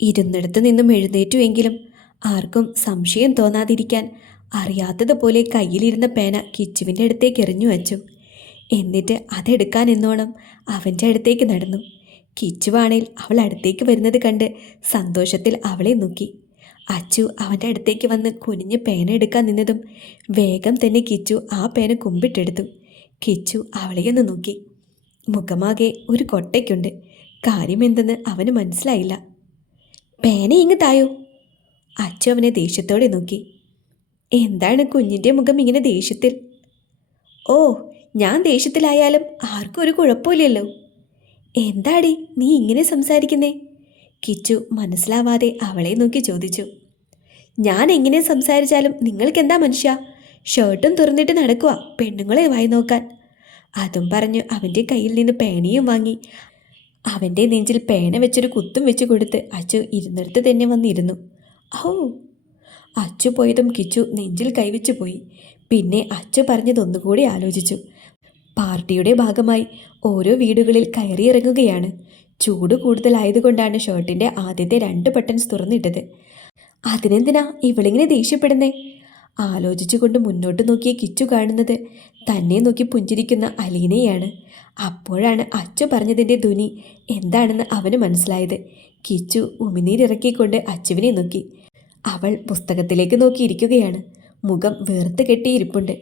ഇരുന്നിടത്ത് നിന്നും എഴുന്നേറ്റുവെങ്കിലും ആർക്കും സംശയം തോന്നാതിരിക്കാൻ അറിയാത്തതുപോലെ കയ്യിലിരുന്ന പേന കിച്ചുവിൻ്റെ അടുത്തേക്ക് എറിഞ്ഞു വച്ചു. എന്നിട്ട് അതെടുക്കാൻ എന്നോണം അവൻ്റെ അടുത്തേക്ക് നടന്നു. കിച്ചുവാണേൽ അവൾ അടുത്തേക്ക് വരുന്നത് കണ്ട് സന്തോഷത്തിൽ അവളെ നോക്കി. അച്ചു അവൻ്റെ അടുത്തേക്ക് വന്ന് കുനിഞ്ഞ് പേന എടുക്കാൻ നിന്നതും വേഗം തന്നെ കിച്ചു ആ പേന കുമ്പിട്ടെടുത്തു. കിച്ചു അവളെയൊന്ന് നോക്കി. മുഖമാകെ ഒരു കൊട്ടയ്ക്കുണ്ട്. കാര്യമെന്തെന്ന് അവന് മനസ്സിലായില്ല. പേന ഇങ്ങ് തായോ? അച്ചു അവനെ ദേഷ്യത്തോടെ നോക്കി. എന്താണ് കുഞ്ഞിൻ്റെ മുഖം ഇങ്ങനെ ദേഷ്യത്തിൽ? ഓ, ഞാൻ ദേഷ്യത്തിലായാലും ആർക്കും ഒരു കുഴപ്പമില്ലല്ലോ. എന്താടി നീ ഇങ്ങനെ സംസാരിക്കുന്നേ? കിച്ചു മനസ്സിലാവാതെ അവളെ നോക്കി ചോദിച്ചു. ഞാൻ എങ്ങനെ സംസാരിച്ചാലും നിങ്ങൾക്കെന്താ മനുഷ്യ? ഷർട്ടും തുറന്നിട്ട് നടക്കുക പെണ്ണുങ്ങളെ വായി നോക്കാൻ. അതും പറഞ്ഞു അവൻ്റെ കയ്യിൽ നിന്ന് പേനയും വാങ്ങി അവൻ്റെ നെഞ്ചിൽ പേന വെച്ചൊരു കുത്തും വെച്ച് കൊടുത്ത് അച്ചു ഇരുന്നിടത്ത് തന്നെ വന്നിരുന്നു. ഓ! അച്ചു പോയതും കിച്ചു നെഞ്ചിൽ കൈവച്ചു പോയി. പിന്നെ അച്ചു പറഞ്ഞതൊന്നുകൂടി ആലോചിച്ചു. പാർട്ടിയുടെ ഭാഗമായി ഓരോ വീടുകളിൽ കയറിയിറങ്ങുകയാണ്. ചൂട് കൂടുതലായതുകൊണ്ടാണ് ഷർട്ടിൻ്റെ ആദ്യത്തെ 2 ബട്ടൺസ് തുറന്നിട്ടത്. അതിനെന്തിനാ ഇവളിങ്ങനെ ദേഷ്യപ്പെടുന്നേ? ആലോചിച്ചുകൊണ്ട് മുന്നോട്ട് നോക്കിയ കിച്ചു കാണുന്നത് തന്നെ നോക്കി പുഞ്ചിരിക്കുന്ന അലീനയാണ്. അപ്പോഴാണ് അച്ചു പറഞ്ഞതിൻ്റെ ധ്വനി എന്താണെന്ന് അവന് മനസ്സിലായത്. കിച്ചു ഉമിനീരിറക്കിക്കൊണ്ട് അച്ചുവിനെ നോക്കി. അവൾ പുസ്തകത്തിലേക്ക് നോക്കിയിരിക്കുകയാണ്. മുഖം വീർത്ത് കെട്ടിയിരിപ്പുണ്ട്.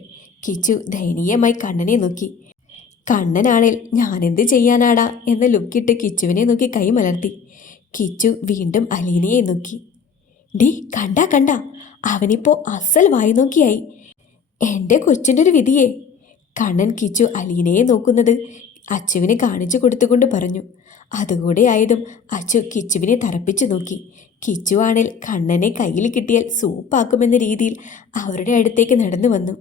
കിച്ചു ദയനീയമായി കണ്ണനെ നോക്കി. കണ്ണനാണേൽ ഞാനെന്ത് ചെയ്യാനാടാ എന്ന ലുക്കിട്ട് കിച്ചുവിനെ നോക്കി കൈമലർത്തി. കിച്ചു വീണ്ടും അലീനയെ നോക്കി. ഡി കണ്ട അവനിപ്പോൾ അസൽ വായി നോക്കിയായി. എൻ്റെ കൊച്ചിൻ്റെ ഒരു വിധിയേ. കണ്ണൻ കിച്ചു അലീനയെ നോക്കുന്നത് അച്ചുവിനെ കാണിച്ചു കൊടുത്തുകൊണ്ട് പറഞ്ഞു. അതുകൂടെ ആയതും അച്ചു കിച്ചുവിനെ തറപ്പിച്ചു നോക്കി. കിച്ചു ആണേൽ കണ്ണനെ കയ്യിൽ കിട്ടിയാൽ സൂപ്പാക്കുമെന്ന രീതിയിൽ അവരുടെ അടുത്തേക്ക് നടന്നു വന്നു.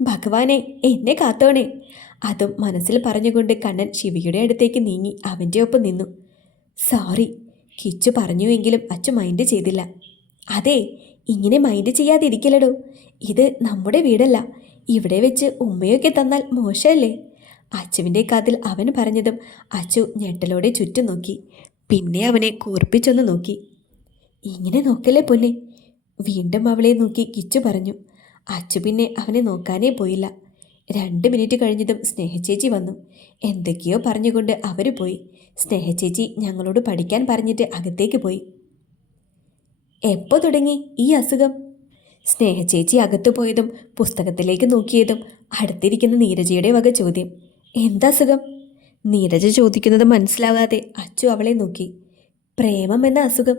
ഭഗവാനെ എന്നെ കാത്തോണേ. അതും മനസ്സിൽ പറഞ്ഞുകൊണ്ട് കണ്ണൻ ശിവയുടെ അടുത്തേക്ക് നീങ്ങി അവൻ്റെ ഒപ്പം നിന്നു. സോറി കിച്ചു പറഞ്ഞുവെങ്കിലും അച്ചു മൈൻഡ് ചെയ്തില്ല. അതെ, ഇങ്ങനെ മൈൻഡ് ചെയ്യാതിരിക്കലടോ. ഇത് നമ്മുടെ വീടല്ല. ഇവിടെ വെച്ച് ഉമ്മയൊക്കെ തന്നാൽ മോശമല്ലേ? അച്ചുവിൻ്റെ കാതിൽ അവൻ പറഞ്ഞതും അച്ചു ഞെട്ടലോടെ ചുറ്റും നോക്കി. പിന്നെ അവനെ കൂർപ്പിച്ചൊന്ന് നോക്കി. ഇങ്ങനെ നോക്കല്ലേ പൊന്നെ. വീണ്ടും അവളെ നോക്കി കിച്ചു പറഞ്ഞു. അച്ചു പിന്നെ അവനെ നോക്കാനേ പോയില്ല. 2 മിനിറ്റ് കഴിഞ്ഞതും സ്നേഹച്ചേച്ചി വന്നു. എന്തൊക്കെയോ പറഞ്ഞുകൊണ്ട് അവർ പോയി. സ്നേഹച്ചേച്ചി ഞങ്ങളോട് പഠിക്കാൻ പറഞ്ഞിട്ട് അകത്തേക്ക് പോയി. എപ്പോൾ തുടങ്ങി ഈ അസുഖം? സ്നേഹച്ചേച്ചി അകത്തു പോയതും പുസ്തകത്തിലേക്ക് നോക്കിയതും അടുത്തിരിക്കുന്ന നീരജയുടെ വക ചോദ്യം. എന്തസുഖം? നീരജ ചോദിക്കുന്നത് മനസ്സിലാകാതെ അച്ചു അവളെ നോക്കി. പ്രേമം എന്ന അസുഖം.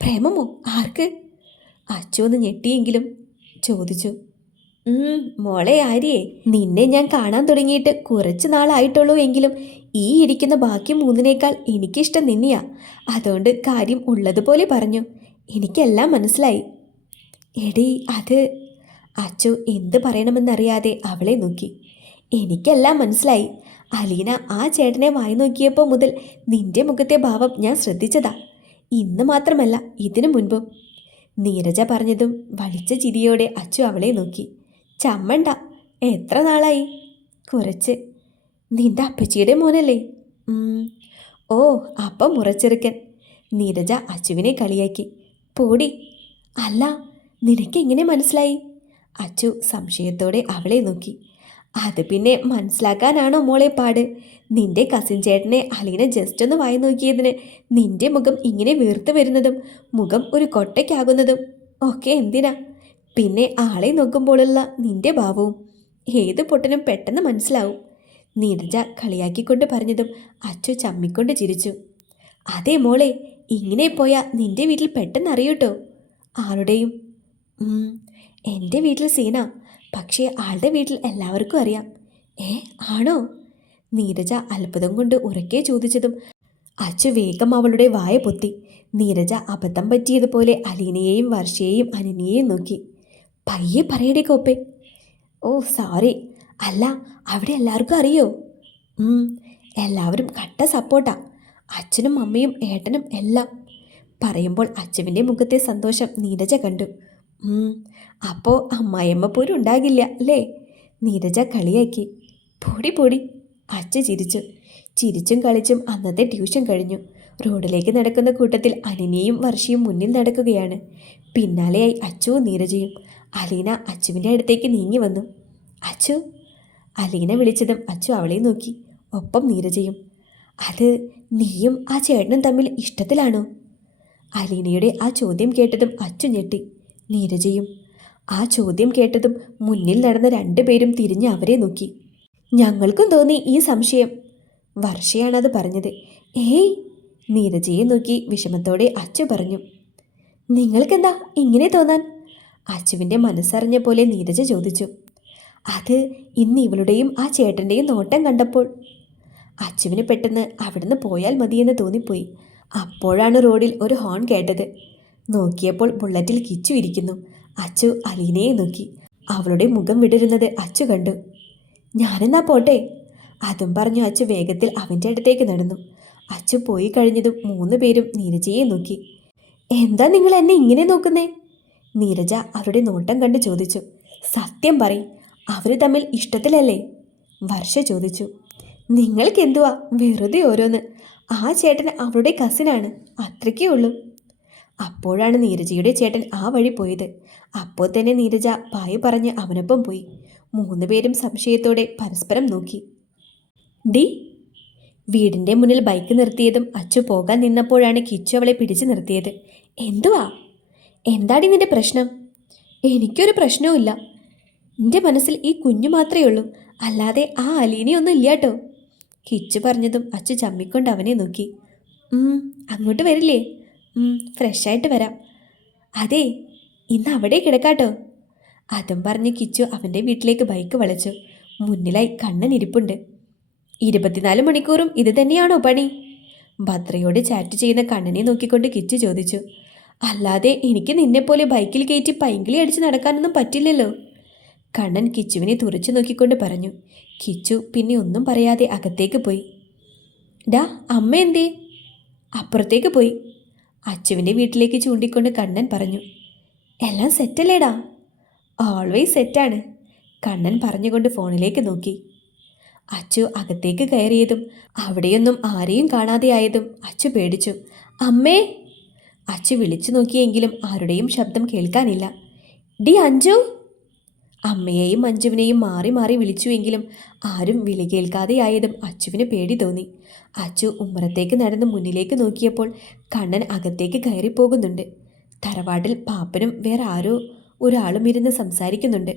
പ്രേമമോ? ആർക്ക്? അച്ചു ഒന്ന് ഞെട്ടിയെങ്കിലും ചോദിച്ചു. മോളെ ആര്യേ, നിന്നെ ഞാൻ കാണാൻ തുടങ്ങിയിട്ട് കുറച്ച് നാളായിട്ടുള്ളൂ എങ്കിലും ഈ ഇരിക്കുന്ന ബാക്കി 3നേക്കാൾ എനിക്കിഷ്ടം നിന്നെയാ. അതുകൊണ്ട് കാര്യം ഉള്ളതുപോലെ പറഞ്ഞു. എനിക്കെല്ലാം മനസ്സിലായി. എടീ അത്... അച്ചു എന്ത് പറയണമെന്നറിയാതെ അവളെ നോക്കി. എനിക്കെല്ലാം മനസ്സിലായി. അലീന ആ ചേട്ടനെ വായി നോക്കിയപ്പോൾ മുതൽ നിന്റെ മുഖത്തെ ഭാവം ഞാൻ ശ്രദ്ധിച്ചതാ. ഇന്ന് മാത്രമല്ല, ഇതിനു മുൻപും. നീരജ പറഞ്ഞതും വളിച്ച ചിരിയോടെ അച്ചു അവളെ നോക്കി. ചമ്മണ്ട. എത്ര നാളായി? കുറച്ച്. നിന്റെ അപ്പച്ചിയുടെ മോനല്ലേ? ഓ, അപ്പം മുറച്ചെറുക്കൻ. നീരജ അച്ചുവിനെ കളിയാക്കി. പോടി. അല്ല, നിനക്കെങ്ങനെ മനസ്സിലായി? അച്ചു സംശയത്തോടെ അവളെ നോക്കി. അത് പിന്നെ മനസ്സിലാക്കാനാണോ മോളെ പാട്? നിന്റെ കസിൻ ചേട്ടനെ അലീന ജസ്റ്റ് ഒന്ന് വായി നോക്കിയതിന് നിന്റെ മുഖം ഇങ്ങനെ വീർത്ത് വരുന്നതും മുഖം ഒരു കൊട്ടയ്ക്കാകുന്നതും ഒക്കെ എന്തിനാ? പിന്നെ ആളെ നോക്കുമ്പോഴുള്ള നിന്റെ ഭാവവും ഏത് പൊട്ടനും പെട്ടെന്ന് മനസ്സിലാവും. നീരജ കളിയാക്കിക്കൊണ്ട് പറഞ്ഞതും അച്ചു ചമ്മിക്കൊണ്ട് ചിരിച്ചു. അതെ മോളെ, ഇങ്ങനെ പോയാൽ നിന്റെ വീട്ടിൽ പെട്ടെന്ന് അറിയൂട്ടോ. ആരുടെയും? എൻ്റെ വീട്ടിൽ സീന. പക്ഷേ ആളുടെ വീട്ടിൽ എല്ലാവർക്കും അറിയാം. ആണോ? നീരജ അത്ഭുതം കൊണ്ട് ഉറക്കെ ചോദിച്ചതും അച്ചു വേഗം അവളുടെ വായ പൊത്തി. നീരജ അബദ്ധം പറ്റിയതുപോലെ അലീനയെയും വർഷയെയും അനന്യയെയും നോക്കി. പയ്യെ പറയടേ കോപ്പേ. ഓ സോറി. അല്ല, അവിടെ എല്ലാവർക്കും അറിയോ? എല്ലാവരും കട്ട സപ്പോർട്ടാ. അച്ഛനും അമ്മയും ഏട്ടനും എല്ലാം. പറയുമ്പോൾ അച്ചുവിൻ്റെ മുഖത്തെ സന്തോഷം നീരജ കണ്ടു. അപ്പോൾ അമ്മായിയമ്മ പോലും ഉണ്ടാകില്ല അല്ലേ? നീരജ കളിയാക്കി. പൊടി പൊടി. അച്ചു ചിരിച്ചു. ചിരിച്ചും കളിച്ചും അന്നത്തെ ട്യൂഷൻ കഴിഞ്ഞു. റോഡിലേക്ക് നടക്കുന്ന കൂട്ടത്തിൽ അനന്യയും വർഷയും മുന്നിൽ നടക്കുകയാണ്. പിന്നാലെയായി അച്ചുവും നീരജയും. അലീന അച്ചുവിൻ്റെ അടുത്തേക്ക് നീങ്ങി വന്നു. അച്ചു. അലീന വിളിച്ചതും അച്ചു അവളെ നോക്കി. ഒപ്പം നീരജയും. അത് നീയും ആ ചേട്ടനും തമ്മിൽ ഇഷ്ടത്തിലാണോ? അലീനയുടെ ആ ചോദ്യം കേട്ടതും അച്ചു ഞെട്ടി. നീരജയും. ആ ചോദ്യം കേട്ടതും മുന്നിൽ നടന്ന രണ്ടുപേരും തിരിഞ്ഞ് അവരെ നോക്കി. ഞങ്ങൾക്കും തോന്നി ഈ സംശയം. വർഷയാണത് പറഞ്ഞത്. ഏയ്. നീരജയെ നോക്കി വിഷമത്തോടെ അച്ചു പറഞ്ഞു. നിങ്ങൾക്കെന്താ ഇങ്ങനെ തോന്നാൻ? അച്ചുവിൻ്റെ മനസ്സറിഞ്ഞ പോലെ നീരജ ചോദിച്ചു. അത് ഇന്ന് ഇവളുടെയും ആ ചേട്ടൻ്റെയും നോട്ടം കണ്ടപ്പോൾ. അച്ചുവിന് പെട്ടെന്ന് അവിടുന്ന് പോയാൽ മതിയെന്ന് തോന്നിപ്പോയി. അപ്പോഴാണ് റോഡിൽ ഒരു ഹോൺ കേട്ടത്. നോക്കിയപ്പോൾ ബുള്ളറ്റിൽ കിച്ചു ഇരിക്കുന്നു. അച്ചു അലീനയെ നോക്കി. അവളുടെ മുഖം വിടരുന്നത് അച്ചു കണ്ടു. ഞാനെന്നാ പോട്ടെ. അതും പറഞ്ഞു അച്ചു വേഗത്തിൽ അവൻ്റെ അടുത്തേക്ക് നടന്നു. അച്ചു പോയി കഴിഞ്ഞതും 3 പേരും നീരജയെ നോക്കി. എന്താ നിങ്ങൾ എന്നെ ഇങ്ങനെ നോക്കുന്നേ? നീരജ അവരുടെ നോട്ടം കണ്ട് ചോദിച്ചു. സത്യം പറയും, അവർ തമ്മിൽ ഇഷ്ടത്തിലല്ലേ? വർഷ ചോദിച്ചു. നിങ്ങൾക്കെന്തുവാ വെറുതെ ഓരോന്ന്. ആ ചേട്ടൻ അവളുടെ കസിനാണ്, അത്രയ്ക്കേ ഉള്ളൂ. അപ്പോഴാണ് നീരജയുടെ ചേട്ടൻ ആ വഴി പോയത്. അപ്പോൾ തന്നെ നീരജ പായ് പറഞ്ഞ് അവനൊപ്പം പോയി. 3 പേരും സംശയത്തോടെ പരസ്പരം നോക്കി. ഡി. വീടിൻ്റെ മുന്നിൽ ബൈക്ക് നിർത്തിയതും അച്ചു പോകാൻ നിന്നപ്പോഴാണ് കിച്ചു അവളെ പിടിച്ചു നിർത്തിയത്. എന്തുവാ? എന്താടി നിന്റെ പ്രശ്നം? എനിക്കൊരു പ്രശ്നവുമില്ല. എൻ്റെ മനസ്സിൽ ഈ കുഞ്ഞു മാത്രമേ ഉള്ളൂ, അല്ലാതെ ആ അലീനയൊന്നും ഇല്ല കേട്ടോ. കിച്ചു പറഞ്ഞതും അച്ചു ചമ്മിക്കൊണ്ട് അവനെ നോക്കി. അങ്ങോട്ട് വരില്ലേ? ഫ്രഷായിട്ട് വരാം. അതെ, ഇന്ന് അവിടെ കിടക്കാട്ടോ. അതും പറഞ്ഞ് കിച്ചു അവൻ്റെ വീട്ടിലേക്ക് ബൈക്ക് വളച്ചു. മുന്നിലായി കണ്ണൻ ഇരിപ്പുണ്ട്. 24 മണിക്കൂറും ഇത് തന്നെയാണോ പണി? ഭദ്രയോട് ചാറ്റ് ചെയ്യുന്ന കണ്ണനെ നോക്കിക്കൊണ്ട് കിച്ചു ചോദിച്ചു. അല്ലാതെ എനിക്ക് നിന്നെപ്പോലെ ബൈക്കിൽ കയറ്റി പൈങ്കിളി അടിച്ച് നടക്കാനൊന്നും പറ്റില്ലല്ലോ. കണ്ണൻ കിച്ചുവിനെ തുറച്ചു നോക്കിക്കൊണ്ട് പറഞ്ഞു. കിച്ചു പിന്നെ ഒന്നും പറയാതെ അകത്തേക്ക് പോയി. ഡാ, അമ്മ എന്തേ? അപ്പുറത്തേക്ക് പോയി. അച്ചുവിൻ്റെ വീട്ടിലേക്ക് ചൂണ്ടിക്കൊണ്ട് കണ്ണൻ പറഞ്ഞു. എല്ലാം സെറ്റല്ലേടാ? ഓൾവേസ് സെറ്റാണ്, കണ്ണൻ പറഞ്ഞുകൊണ്ട് ഫോണിലേക്ക് നോക്കി. അച്ചു അകത്തേക്ക് കയറിയതും അവിടെയൊന്നും ആരെയും കാണാതെയായതും അച്ചു പേടിച്ചു. അമ്മേ. അച്ചു വിളിച്ചു നോക്കിയെങ്കിലും ആരുടെയും ശബ്ദം കേൾക്കാനില്ല. ഡി അഞ്ജു. അമ്മയെയും മഞ്ജുവിനെയും മാറി മാറി വിളിച്ചുവെങ്കിലും ആരും വിളി കേൾക്കാതെയായതും അച്ചുവിന് പേടി തോന്നി. അച്ചു ഉമ്മറത്തേക്ക് നടന്ന് മുന്നിലേക്ക് നോക്കിയപ്പോൾ കണ്ണൻ അകത്തേക്ക് കയറിപ്പോകുന്നുണ്ട്. തറവാട്ടിൽ പാപ്പനും വേറെ ഒരാളും ഇരുന്ന് സംസാരിക്കുന്നുണ്ട്.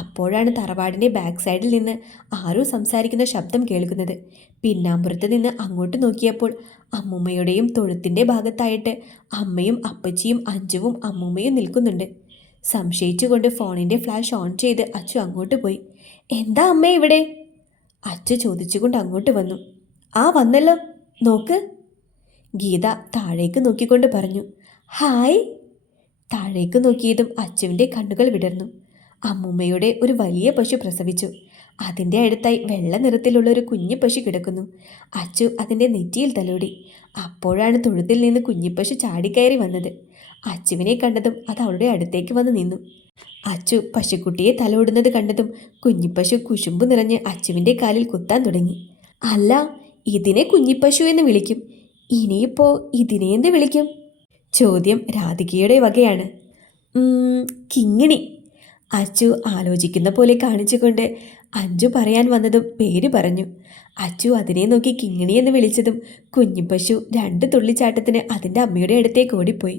അപ്പോഴാണ് തറവാടിൻ്റെ ബാക്ക് സൈഡിൽ നിന്ന് ആരോ സംസാരിക്കുന്ന ശബ്ദം കേൾക്കുന്നത്. പിന്നാമ്പുറത്ത് നിന്ന് അങ്ങോട്ട് നോക്കിയപ്പോൾ അമ്മൂമ്മയുടെയും തൊഴുത്തിൻ്റെ ഭാഗത്തായിട്ട് അമ്മയും അപ്പച്ചിയും അഞ്ജുവും അമ്മൂമ്മയും നിൽക്കുന്നുണ്ട്. സംശയിച്ചുകൊണ്ട് ഫോണിൻ്റെ ഫ്ലാഷ് ഓൺ ചെയ്ത് അച്ചു അങ്ങോട്ട് പോയി. എന്താ അമ്മേ ഇവിടെ? അച്ചു ചോദിച്ചുകൊണ്ട് അങ്ങോട്ട് വന്നു. ആ വന്നല്ലോ, നോക്ക്. ഗീത താഴേക്ക് നോക്കിക്കൊണ്ട് പറഞ്ഞു. ഹായ്. താഴേക്ക് നോക്കിയതും അച്ചുവിൻ്റെ കണ്ണുകൾ വിടർന്നു. അമ്മൂമ്മയുടെ ഒരു വലിയ പശു പ്രസവിച്ചു. അതിൻ്റെ അടുത്തായി വെള്ള നിറത്തിലുള്ള ഒരു കുഞ്ഞു പശു കിടക്കുന്നു. അച്ചു അതിൻ്റെ നെറ്റിയിൽ തലോടി. അപ്പോഴാണ് തൊഴുത്തിൽ നിന്ന് കുഞ്ഞിപ്പശു ചാടിക്കയറി വന്നത്. അച്ചുവിനെ കണ്ടതും അത് അവളുടെ അടുത്തേക്ക് വന്ന് നിന്നു. അച്ചു പശുക്കുട്ടിയെ തലോടുന്നത് കണ്ടതും കുഞ്ഞിപ്പശു കുശുമ്പ് നിറഞ്ഞ് അച്ചുവിൻ്റെ കാലിൽ കുത്താൻ തുടങ്ങി. അല്ല, ഇതിനെ കുഞ്ഞിപ്പശു എന്ന് വിളിക്കും, ഇനിയിപ്പോൾ ഇതിനെ എന്ത് വിളിക്കും? ചോദ്യം രാധികയുടെ വകയാണ്. കിങ്ങിണി. അച്ചു ആലോചിക്കുന്ന പോലെ കാണിച്ചുകൊണ്ട് അഞ്ജു പറയാൻ വന്നതും പേര് പറഞ്ഞു. അച്ചു അതിനെ നോക്കി കിങ്ങിണി എന്ന് വിളിച്ചതും കുഞ്ഞിപ്പശു 2 തുള്ളിച്ചാട്ടത്തിന് അതിൻ്റെ അമ്മയുടെ അടുത്തേക്ക് ഓടിപ്പോയി.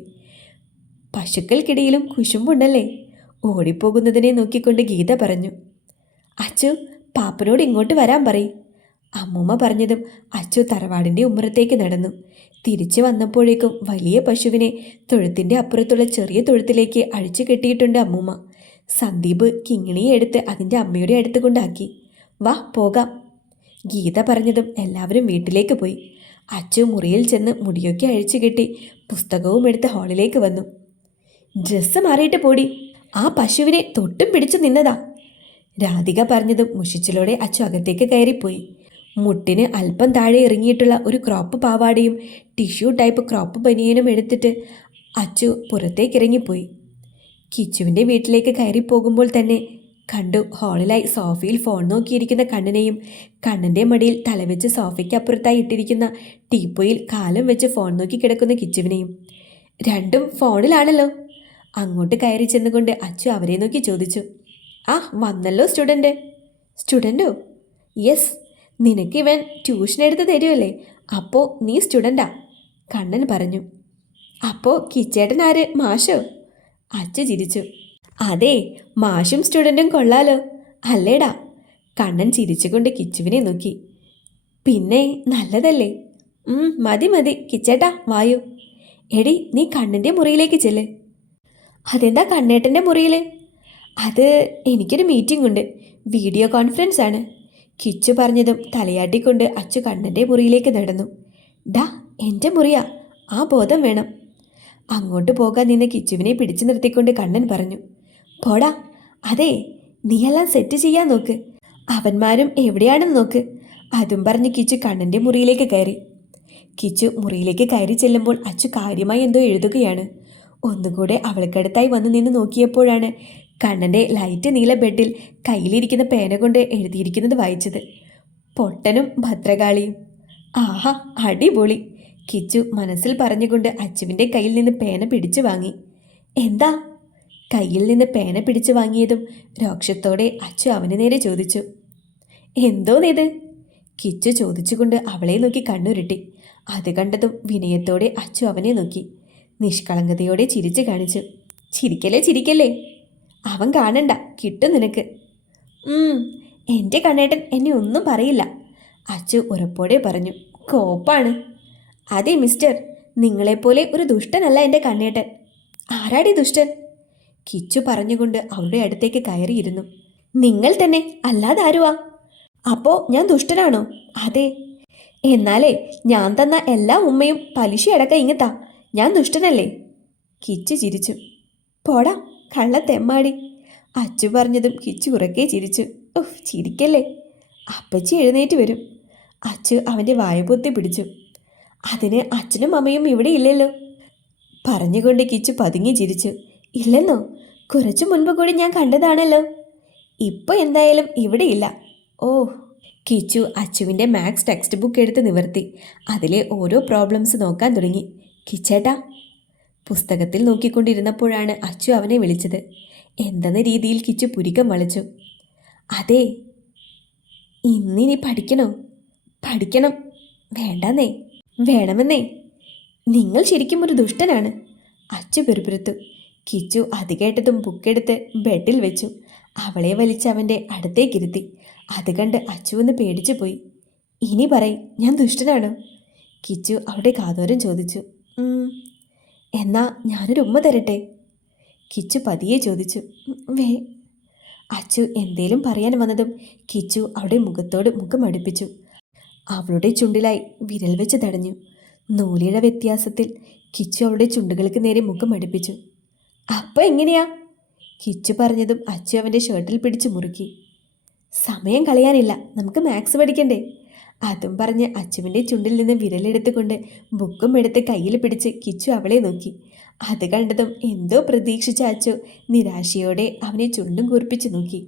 പശുക്കൾക്കിടയിലും കുശുമ്പുണ്ടല്ലേ? ഓടിപ്പോകുന്നതിനെ നോക്കിക്കൊണ്ട് ഗീത പറഞ്ഞു. അച്ചു, പാപ്പനോട് ഇങ്ങോട്ട് വരാൻ പറയും. അമ്മൂമ്മ പറഞ്ഞതും അച്ചു തറവാടിൻ്റെ ഉമ്മറത്തേക്ക് നടന്നു. തിരിച്ചു വന്നപ്പോഴേക്കും വലിയ പശുവിനെ തൊഴുത്തിൻ്റെ അപ്പുറത്തുള്ള ചെറിയ തൊഴുത്തിലേക്ക് അഴിച്ചു കെട്ടിയിട്ടുണ്ട് അമ്മൂമ്മ. സന്ദീപ് കിങ്ങിണിയെ എടുത്ത് അതിൻ്റെ അമ്മയുടെ അടുത്ത് കൊണ്ടാക്കി. വാ പോകാം. ഗീത പറഞ്ഞതും എല്ലാവരും വീട്ടിലേക്ക് പോയി. അച്ചു മുറിയിൽ ചെന്ന് മുടിയൊക്കെ അഴിച്ചു കെട്ടി പുസ്തകവും എടുത്ത് ഹാളിലേക്ക് വന്നു. ഡ്രസ്സ് മാറിയിട്ട് പോടി, ആ പശുവിനെ തൊട്ടും പിടിച്ചു നിന്നതാ. രാധിക പറഞ്ഞതും മുഷിച്ചിലോടെ അച്ചു അകത്തേക്ക് കയറിപ്പോയി. മുട്ടിന് അല്പം താഴെ ഇറങ്ങിയിട്ടുള്ള ഒരു ക്രോപ്പ് പാവാടയും ടിഷ്യൂ ടൈപ്പ് ക്രോപ്പ് ബനിയനും എടുത്തിട്ട് അച്ചു പുറത്തേക്കിറങ്ങിപ്പോയി. കിച്ചുവിൻ്റെ വീട്ടിലേക്ക് കയറിപ്പോകുമ്പോൾ തന്നെ കണ്ടു ഹാളിലായി സോഫയിൽ ഫോൺ നോക്കിയിരിക്കുന്ന കണ്ണനെയും കണ്ണൻ്റെ മടിയിൽ തലവെച്ച് സോഫയ്ക്ക് അപ്പുറത്തായി ഇട്ടിരിക്കുന്ന ടീപ്പോയിൽ കാലം വെച്ച് ഫോൺ നോക്കി കിടക്കുന്ന കിച്ചുവിനെയും. രണ്ടും ഫോണിലാണല്ലോ. അങ്ങോട്ട് കയറി ചെന്നുകൊണ്ട് അച്ചു അവരെ നോക്കി ചോദിച്ചു. ആ വന്നല്ലോ സ്റ്റുഡൻറ്റ്. സ്റ്റുഡൻറ്റോ? യെസ്, നിനക്കിവൻ ട്യൂഷൻ എടുത്ത് തരുമല്ലേ, അപ്പോൾ നീ സ്റ്റുഡൻറ്റാ, കണ്ണൻ പറഞ്ഞു. അപ്പോൾ കിച്ചേട്ടൻ ആര്, മാഷോ? അച്ചു ചിരിച്ചു. അതെ, മാഷും സ്റ്റുഡൻറ്റും കൊള്ളാലോ അല്ലേടാ. കണ്ണൻ ചിരിച്ചുകൊണ്ട് കിച്ചുവിനെ നോക്കി. പിന്നെ നല്ലതല്ലേ. മതി മതി കിച്ചേട്ടാ, വായു. എടി നീ കണ്ണൻ്റെ മുറിയിലേക്ക് ചെല്ല്. അതെന്താ കണ്ണേട്ടൻ്റെ മുറിയിൽ? അത് എനിക്കൊരു മീറ്റിംഗ് ഉണ്ട്, വീഡിയോ കോൺഫറൻസ് ആണ്. കിച്ചു പറഞ്ഞതും തലയാട്ടിക്കൊണ്ട് അച്ചു കണ്ണൻ്റെ മുറിയിലേക്ക് നടന്നു. ഡാ, എൻ്റെ മുറിയാ, ആ ബോധം വേണം. അങ്ങോട്ട് പോകാൻ നിന്ന് കിച്ചുവിനെ പിടിച്ചു നിർത്തിക്കൊണ്ട് കണ്ണൻ പറഞ്ഞു. പോടാ. അതെ, നീയെല്ലാം സെറ്റ് ചെയ്യാൻ നോക്ക്, അവന്മാരും എവിടെയാണെന്ന് നോക്ക്. അതും പറഞ്ഞ് കിച്ചു കണ്ണൻ്റെ മുറിയിലേക്ക് കയറി. കിച്ചു മുറിയിലേക്ക് കയറി ചെല്ലുമ്പോൾ അച്ചു കാര്യമായി എന്തോ എഴുതുകയാണ്. ഒന്നുകൂടെ അവൾക്കടുത്തായി വന്ന് നിന്ന് നോക്കിയപ്പോഴാണ് കണ്ണൻ്റെ ലൈറ്റ് നീല ബെഡിൽ കയ്യിലിരിക്കുന്ന പേന കൊണ്ട് എഴുതിയിരിക്കുന്നത് വായിച്ചത്. പൊട്ടനും ഭദ്രകാളിയും. ആഹാ, അടിപൊളി, കിച്ചു മനസ്സിൽ പറഞ്ഞുകൊണ്ട് അച്ചുവിൻ്റെ കയ്യിൽ നിന്ന് പേന പിടിച്ചു വാങ്ങി. എന്താ? കയ്യിൽ നിന്ന് പേന പിടിച്ചു വാങ്ങിയതും രോക്ഷത്തോടെ അച്ചു അവന് നേരെ ചോദിച്ചു. എന്തോന്നിത്? കിച്ചു ചോദിച്ചുകൊണ്ട് അവളെ നോക്കി കണ്ണുരുട്ടി. അത് കണ്ടതും വിനയത്തോടെ അച്ചു അവനെ നോക്കി. നിഷ്കളങ്കതയോടെ ചിരിച്ചു കാണിച്ചു. ചിരിക്കല്ലേ ചിരിക്കല്ലേ, അവൻ കാണണ്ട, കിട്ടും നിനക്ക്. എൻ്റെ കണ്ണേട്ടൻ എന്നെ ഒന്നും പറയില്ല, അച്ചു ഉറപ്പോടെ പറഞ്ഞു. കോപ്പാണ്. അതെ മിസ്റ്റർ, നിങ്ങളെപ്പോലെ ഒരു ദുഷ്ടനല്ല എൻ്റെ കണ്ണേട്ടൻ. ആരാടി ദുഷ്ടൻ? കിച്ചു പറഞ്ഞുകൊണ്ട് അവളുടെ അടുത്തേക്ക് കയറിയിരുന്നു. നിങ്ങൾ തന്നെ, അല്ലാതെ ആരുവാ? അപ്പോൾ ഞാൻ ദുഷ്ടനാണോ? അതെ. എന്നാലേ ഞാൻ തന്ന എല്ലാ ഉമ്മയും പലിശയടക്കം ഇങ്ങത്താ, ഞാൻ ദുഷ്ടനല്ലേ? കിച്ചു ചിരിച്ചു. പോടാ കള്ള തെമ്മാടി, അച്ചു പറഞ്ഞതും കിച്ചു ഉറക്കെ ചിരിച്ചു. ഓഹ് ചിരിക്കല്ലേ, അപ്പച്ചി എഴുന്നേറ്റ് വരും. അച്ചു അവൻ്റെ വായപൊത്തി പിടിച്ചു. അതിന് അച്ഛനും അമ്മയും ഇവിടെ ഇല്ലല്ലോ, പറഞ്ഞുകൊണ്ട് കിച്ചു പതുങ്ങി ചിരിച്ചു. ഇല്ലെന്നോ? കുറച്ചു മുൻപ് കൂടി ഞാൻ കണ്ടതാണല്ലോ. ഇപ്പോൾ എന്തായാലും ഇവിടെ ഇല്ല. ഓ. കിച്ചു അച്ചുവിൻ്റെ മാത്സ് ടെക്സ്റ്റ് ബുക്ക് എടുത്ത് നിവർത്തി അതിലെ ഓരോ പ്രോബ്ലംസ് നോക്കാൻ തുടങ്ങി. കിച്ചേട്ടാ. പുസ്തകത്തിൽ നോക്കിക്കൊണ്ടിരുന്നപ്പോഴാണ് അച്ചു അവനെ വിളിച്ചത്. എന്തെന്ന രീതിയിൽ കിച്ചു പുരികം വളച്ചു. അതെ, ഇന്നിനി പഠിക്കണോ? പഠിക്കണം. വേണ്ടെന്നേ. വേണമെന്നേ. നിങ്ങൾ ശരിക്കും ഒരു ദുഷ്ടനാണ്, അച്ചു പെരുപുരത്തു. കിച്ചു അത് കേട്ടതും ബുക്കെടുത്ത് ബെഡിൽ വെച്ചു. അവളെ വലിച്ച് അവൻ്റെ അടുത്തേക്കിരുത്തി. അത് കണ്ട് അച്ചു ഒന്ന് പേടിച്ചു പോയി. ഇനി പറയ്, ഞാൻ ദുഷ്ടനാണോ? കിച്ചു അവളുടെ കാതോരം ചോദിച്ചു. എന്നാ ഞാനൊരു ഉമ്മ തരട്ടെ? കിച്ചു പതിയെ ചോദിച്ചു. വേ. അച്ചു എന്തേലും പറയാൻ വന്നതും കിച്ചു അവളുടെ മുഖത്തോട് മുഖം അടുപ്പിച്ചു. അവളുടെ ചുണ്ടിലായി വിരൽ വെച്ച് തടഞ്ഞു. നൂലിഴ വ്യത്യാസത്തിൽ കിച്ചു അവളുടെ ചുണ്ടുകൾക്ക് നേരെ മുഖം അടുപ്പിച്ചു. അപ്പം എങ്ങനെയാ? കിച്ചു പറഞ്ഞതും അച്ചു അവൻ്റെ ഷർട്ടിൽ പിടിച്ച് മുറുക്കി. സമയം കളയാനില്ല, നമുക്ക് മാത്സ് പഠിക്കണ്ടേ? അതും പറഞ്ഞ് അച്ചുവിൻ്റെ ചുണ്ടിൽ നിന്ന് വിരലെടുത്തുകൊണ്ട് ബുക്കും എടുത്ത് കയ്യിൽ പിടിച്ച് കിച്ചു അവളെ നോക്കി. അത് കണ്ടതും എന്തോ പ്രതീക്ഷിച്ച അച്ചു നിരാശയോടെ അവനെ ചുണ്ടും കൂർപ്പിച്ച് നോക്കി.